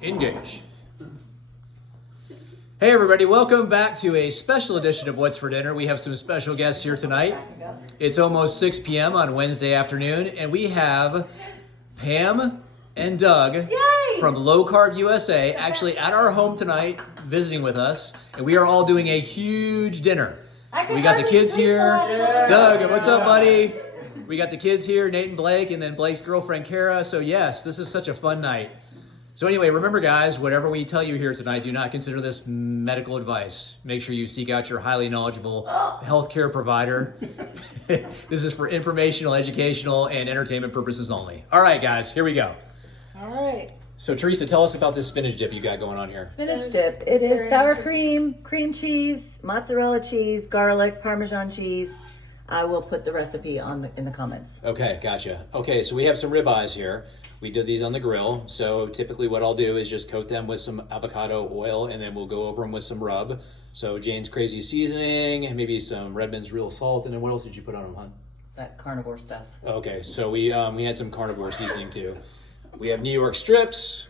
Engage. Hey everybody, welcome back to a special edition of What's for Dinner. We have some special guests here tonight. It's almost 6 p.m. on Wednesday afternoon, and we have Pam and Doug from Low Carb USA actually at our home tonight visiting with us, and we are all doing a huge dinner. We got the kids here. Doug, what's up, buddy? We got the kids here, Nate and Blake, and then Blake's girlfriend, Kara. So yes, this is such a fun night. So anyway, remember guys, whatever we tell you here tonight, do not consider this medical advice. Make sure you seek out your highly knowledgeable healthcare provider. This is for informational, educational, and entertainment purposes only. All right, guys, here we go. All right. So Teresa, tell us about this spinach dip you got going on here. Spinach dip. It is sour cream, cream cheese, mozzarella cheese, garlic, Parmesan cheese. I will put the recipe in the comments. Okay, gotcha. Okay, so we have some ribeyes here. We did these on the grill. So typically what I'll do is just coat them with some avocado oil and then we'll go over them with some rub. So Jane's Crazy Seasoning, maybe some Redmond's Real Salt, and then what else did you put on them, hon? That carnivore stuff. Okay, so we had some carnivore seasoning too. We have New York strips.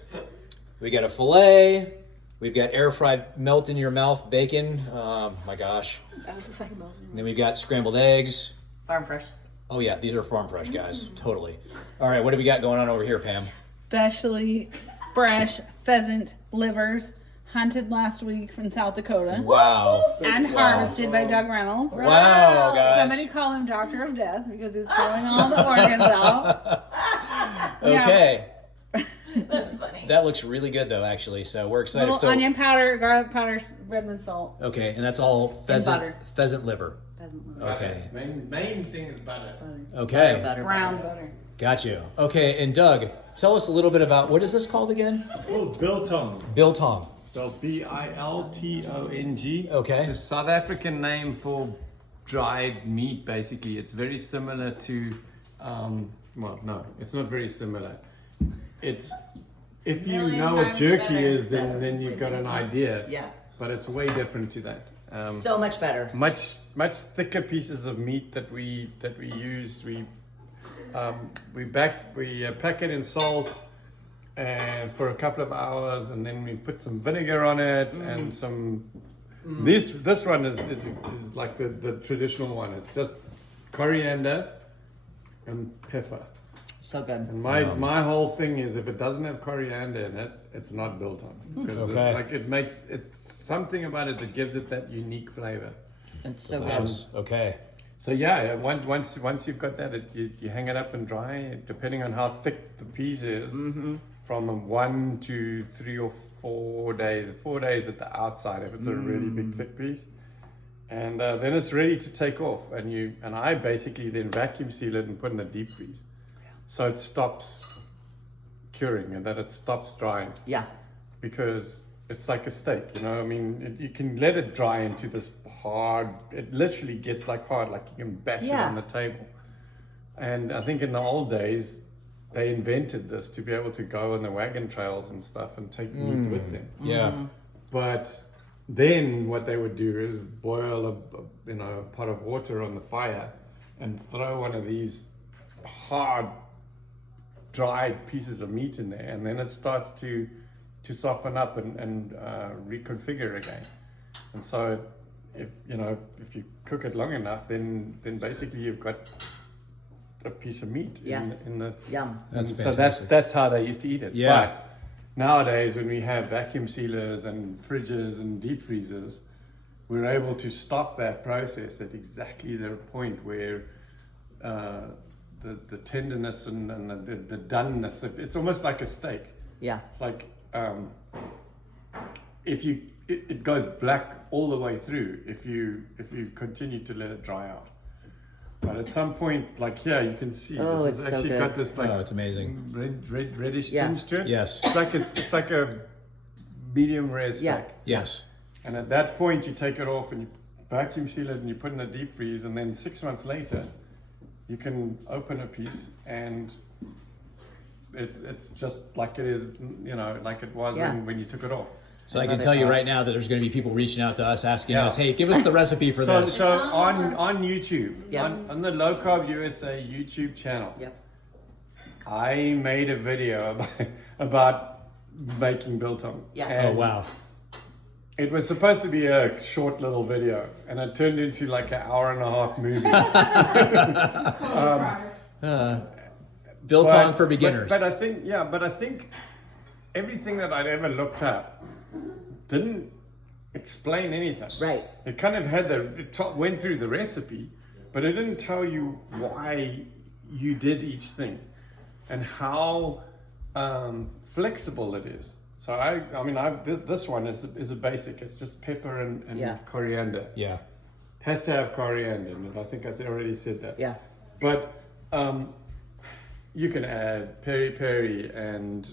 We got a filet. We've got air fried melt in your mouth bacon. My gosh. That was like And then we've got scrambled eggs. Farm fresh. Oh yeah, these are farm fresh, guys. Totally. All right, what do we got going on over here, Pam? Especially fresh pheasant livers, hunted last week from South Dakota. Wow. And harvested by Doug Reynolds. Wow, guys. Somebody call him Doctor of Death because he's pulling all the organs out. Okay. That's funny. That looks really good though, actually. So we're excited. Little onion powder, garlic powder, Redmond salt. Okay, and that's all pheasant liver. Pheasant liver. Okay. Main thing is butter. Okay. Butter. Brown butter. Got you. Okay, and Doug, tell us a little bit about, what is this called again? It's called biltong. Biltong. So Biltong. Okay. It's a South African name for dried meat, basically. It's very similar to, well, no, it's not very similar. It's, if you Million know what times jerky better. is, then you've got an idea. Yeah. But it's way different to that. So much better. Much thicker pieces of meat that we use. We pack it in salt and for a couple of hours, and then we put some vinegar on it and some. This one is like the traditional one. It's just coriander and pepper. So good. And my whole thing is, if it doesn't have coriander in it, it's not biltong, because it's something about it that gives it that unique flavor. It's so Delicious. good. Okay. So yeah, once you've got that, you hang it up and dry, depending on how thick the piece is, from 1 to 3 or 4 days. 4 days at the outside if it's a really big thick piece, and then it's ready to take off. And I basically then vacuum seal it and put in a deep freeze, so it stops curing and that it stops drying. Yeah. Because it's like a steak, you know. I mean, you can let it dry into this hard. It literally gets like hard, like you can bash it on the table. And I think in the old days, they invented this to be able to go on the wagon trails and stuff and take meat with them. Yeah. But then what they would do is boil a pot of water on the fire and throw one of these hard, dried pieces of meat in there, and then it starts to soften up and reconfigure again. And so if you cook it long enough, then basically you've got a piece of meat in the Yum. That's so fantastic. that's how they used to eat it. Yeah. But nowadays, when we have vacuum sealers and fridges and deep freezers, we're able to stop that process at exactly the point where the tenderness and the doneness of it's almost like a steak. Yeah. It's like it goes black all the way through if you continue to let it dry out. But at some point, like here, you can see Oh, this it's has so actually good. got this like It's amazing. reddish Yeah. tinge to it. Yes. It's like a medium rare steak. Yeah. Yes. And at that point, you take it off and you vacuum seal it and you put it in a deep freeze. And then 6 months later, you can open a piece and it's just like it is, like it was when you took it off. So I can tell you right now that there's going to be people reaching out to us asking us, hey, give us the recipe for this. So on YouTube, Yeah. on the Low Carb USA YouTube channel, Yep. I made a video about making biltong. Yeah. Oh, And wow. it was supposed to be a short little video, and it turned into like an hour and a half movie. Biltong for beginners. But I think everything that I'd ever looked at didn't explain anything. Right. It kind of had went through the recipe, but it didn't tell you why you did each thing and how flexible it is. So this one is a basic. It's just pepper and Yeah. coriander. Yeah. Has to have coriander in it. I think I already said that. Yeah. But you can add peri and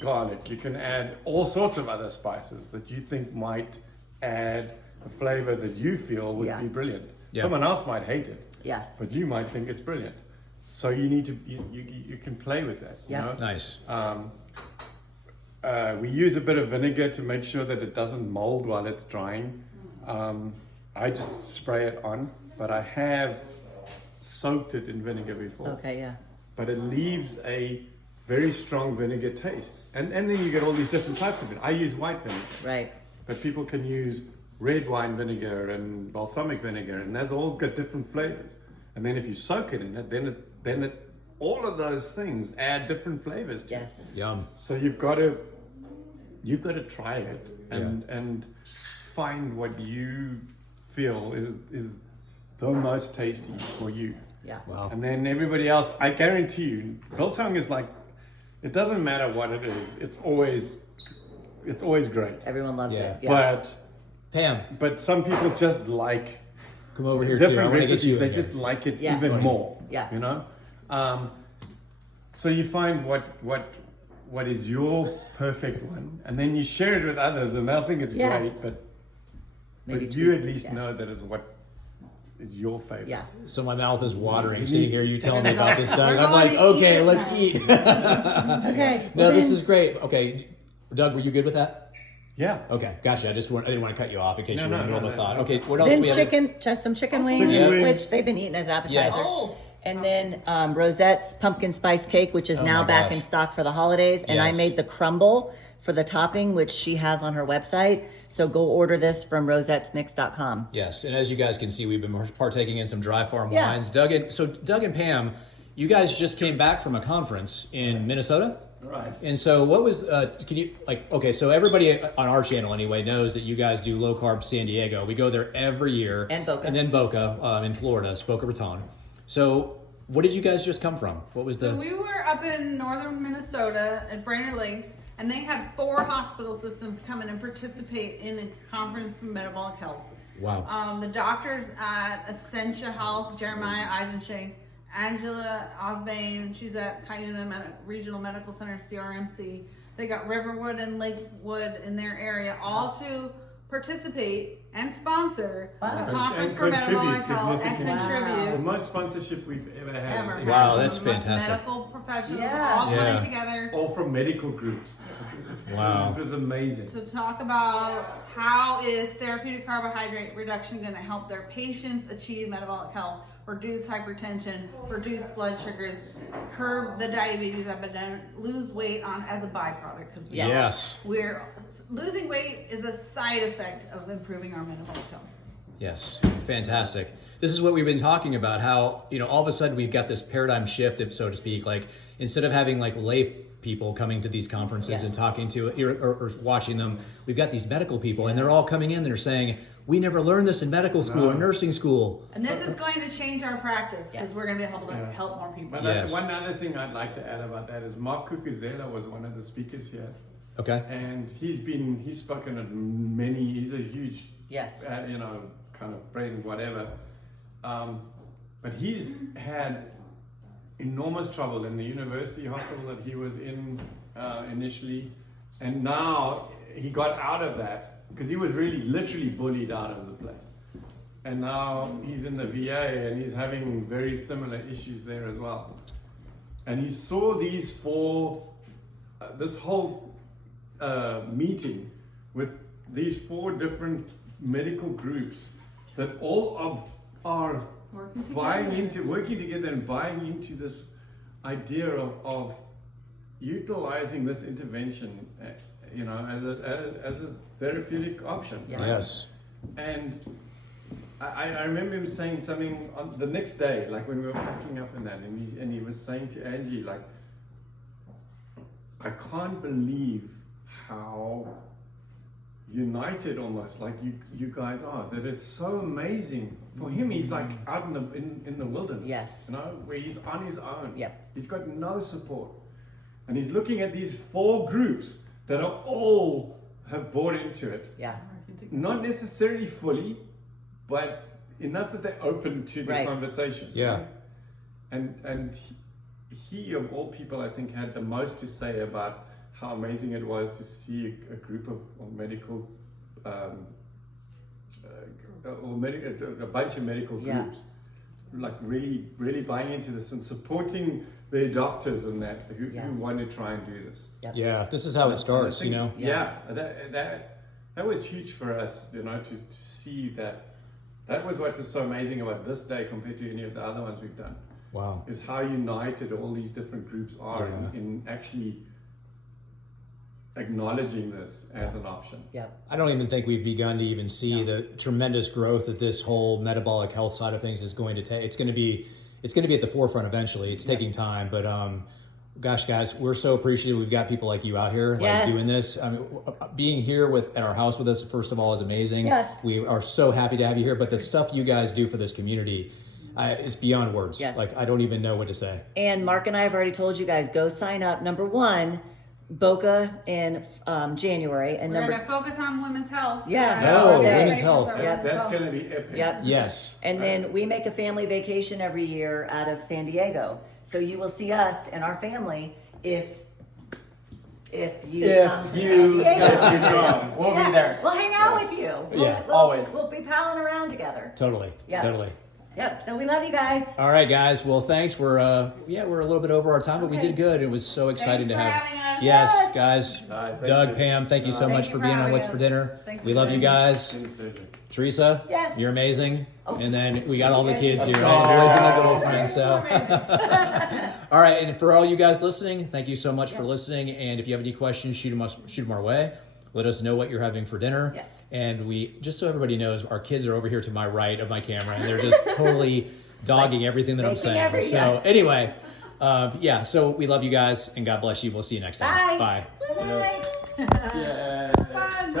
garlic. You can add all sorts of other spices that you think might add a flavor that you feel would Yeah. be brilliant. Yeah. Someone else might hate it, Yes. but you might think it's brilliant. So you need to you can play with that. Yeah. You know? Nice. We use a bit of vinegar to make sure that it doesn't mold while it's drying. I just spray it on, but I have soaked it in vinegar before. Okay, yeah. But it leaves a very strong vinegar taste. And then you get all these different types of it. I use white vinegar, Right. but people can use red wine vinegar and balsamic vinegar, and that's all got different flavors. And then if you soak it in it, then it all of those things add different flavors to it. Yes. Yum. So you've got to try it and find what you feel is the most tasty for you. Yeah. Wow. And then everybody else, I guarantee you, biltong is like, it doesn't matter what it is. It's always great. Everyone loves Yeah. it. Yeah. Pam, But some people just like come over here too. I different wanna get you recipes. in They here. just like it Yeah. even more. Yeah. You know. So you find what is your perfect one, and then you share it with others, and they'll think it's Yeah. great. But Maybe you tweak- at least yeah. know that it's what is your favorite. Yeah. So my mouth is watering sitting here. You telling me about this stuff. We're I'm going like, to okay, eat it let's now. eat. Okay. No, well this then- is great. Okay, Doug, were you good with that? Yeah. Okay, gotcha. I didn't want to cut you off in case you were in the no, middle of a no, thought. no. Okay, what else do Then we have? just some chicken wings, Chicken wings. which they've been eating as appetizers. Yes. Oh. And then Rosette's pumpkin spice cake, which is now my back gosh. in stock for the holidays. And I Yes. made the crumble for the topping, which she has on her website. So go order this from rosettesmix.com. Yes, and as you guys can see, we've been partaking in some dry farm Yeah. wines. Doug and Pam, you guys just came back from a conference in Minnesota. Right. And so what was, can you, okay, so everybody on our channel anyway knows that you guys do Low Carb San Diego. We go there every year. And Boca. And then Boca in Florida, Boca Raton. So what did you guys just come from? What was the... So we were up in northern Minnesota at Brainerd Lakes, and they had 4 hospital systems come in and participate in a conference for metabolic health. Wow. The doctors at Essentia Health, Jeremiah Eisenschenk, Angela Osbane, she's at Cuyuna Regional Medical Center, CRMC. They got Riverwood and Lakewood in their area, all to participate and sponsor a conference And for contribute metabolic health and significantly. contribute. It's the most sponsorship we've ever had. Ever. Wow, had that's from fantastic. Medical professionals Yeah. all Yeah. coming together All from medical groups. Wow. It was amazing. to talk about how is therapeutic carbohydrate reduction going to help their patients achieve metabolic health, reduce hypertension, reduce blood sugars, curb the diabetes epidemic, lose weight on as a byproduct, because Yes. we're losing weight is a side effect of improving our metabolic health. Yes, fantastic. This is what we've been talking about, how, all of a sudden we've got this paradigm shift, if so to speak, like instead of having like lay people coming to these conferences and Yes. talking to or watching them, we've got these medical people and they're all coming in and they're saying, we never learned this in medical school or nursing school. And this is going to change our practice because Yes. we're going to be able to help more people. But Yes. one other thing I'd like to add about that is Mark Cucuzella was one of the speakers here. Okay. And he's spoken at he's a huge, Yes. kind of friend, whatever. But he's had enormous trouble in the university hospital that he was in initially. And now he got out of that because he was really literally bullied out of the place. And now he's in the VA and he's having very similar issues there as well. And he saw these 4, this whole meeting with these 4 different medical groups that all are Working working together. together and buying into this idea of utilizing this intervention, as a therapeutic option. Yes. Yes. And I remember him saying something on the next day, like when we were packing up and that, and he was saying to Angie, like, I can't believe how united almost like you guys are, that it's so amazing. For him, he's like out in the wilderness, Yes. where he's on his own. Yep. He's got no support, and he's looking at these 4 groups that are all have bought into it, Yeah. not necessarily fully, but enough that they're open to the Right. conversation. Yeah. And he of all people, I think, had the most to say about how amazing it was to see a group of medical, a bunch of medical Yeah. groups, like really, really buying into this and supporting their doctors and that who Yes. want to try and do this. Yeah. This is how it starts, And I think, Yeah. that was huge for us, to see that. That was what was so amazing about this day compared to any of the other ones we've done. Wow. Is how united all these different groups are Yeah. in actually acknowledging this as an option. Yep. I don't even think we've begun to even see the tremendous growth that this whole metabolic health side of things is going to take. It's going to be at the forefront eventually. It's taking time, but gosh, guys, we're so appreciative. We've got people like you out here, Yes. like doing this. I mean, being here at our house with us, first of all, is amazing. Yes. We are so happy to have you here. But the stuff you guys do for this community is beyond words. Yes. Like, I don't even know what to say. And Mark and I have already told you guys, go sign up. Number 1, Boca in January, and We're number gonna focus on women's health. Yeah. Oh, Okay. women's health. That's going to be epic. Yep. Yes. And then we make a family vacation every year out of San Diego. So you will see us and our family if you come to San Diego. Yes, you come. We'll Yeah, be there. We'll hang out with you. Yeah. Always. We'll be palling around together. Totally. Yeah. Totally. Yep. So we love you guys. All right, guys. Well, thanks. We're a little bit over our time, but we Okay. did good. It was so exciting Thanks to for have. having us. Yes, Yes. guys. Thank Doug, you. Pam, thank you so Thank much you for for being on having What's us. for Dinner. Thanks We for love you having me. guys. It's been a pleasure. Teresa, Yes. you're amazing. Oh, And then we got all the kids Let's here, go. right? Boys and Yeah. the girlfriends. So, all right. And for all you guys listening, thank you so much for Yes. listening. And if you have any questions, shoot them our way. Let us know what you're having for dinner. Yes. And just so everybody knows, our kids are over here to my right of my camera, and they're just totally dogging everything that I'm making saying. So anyway, so we love you guys, and God bless you. We'll see you next time. Bye. Bye. Bye. Yeah. Fun.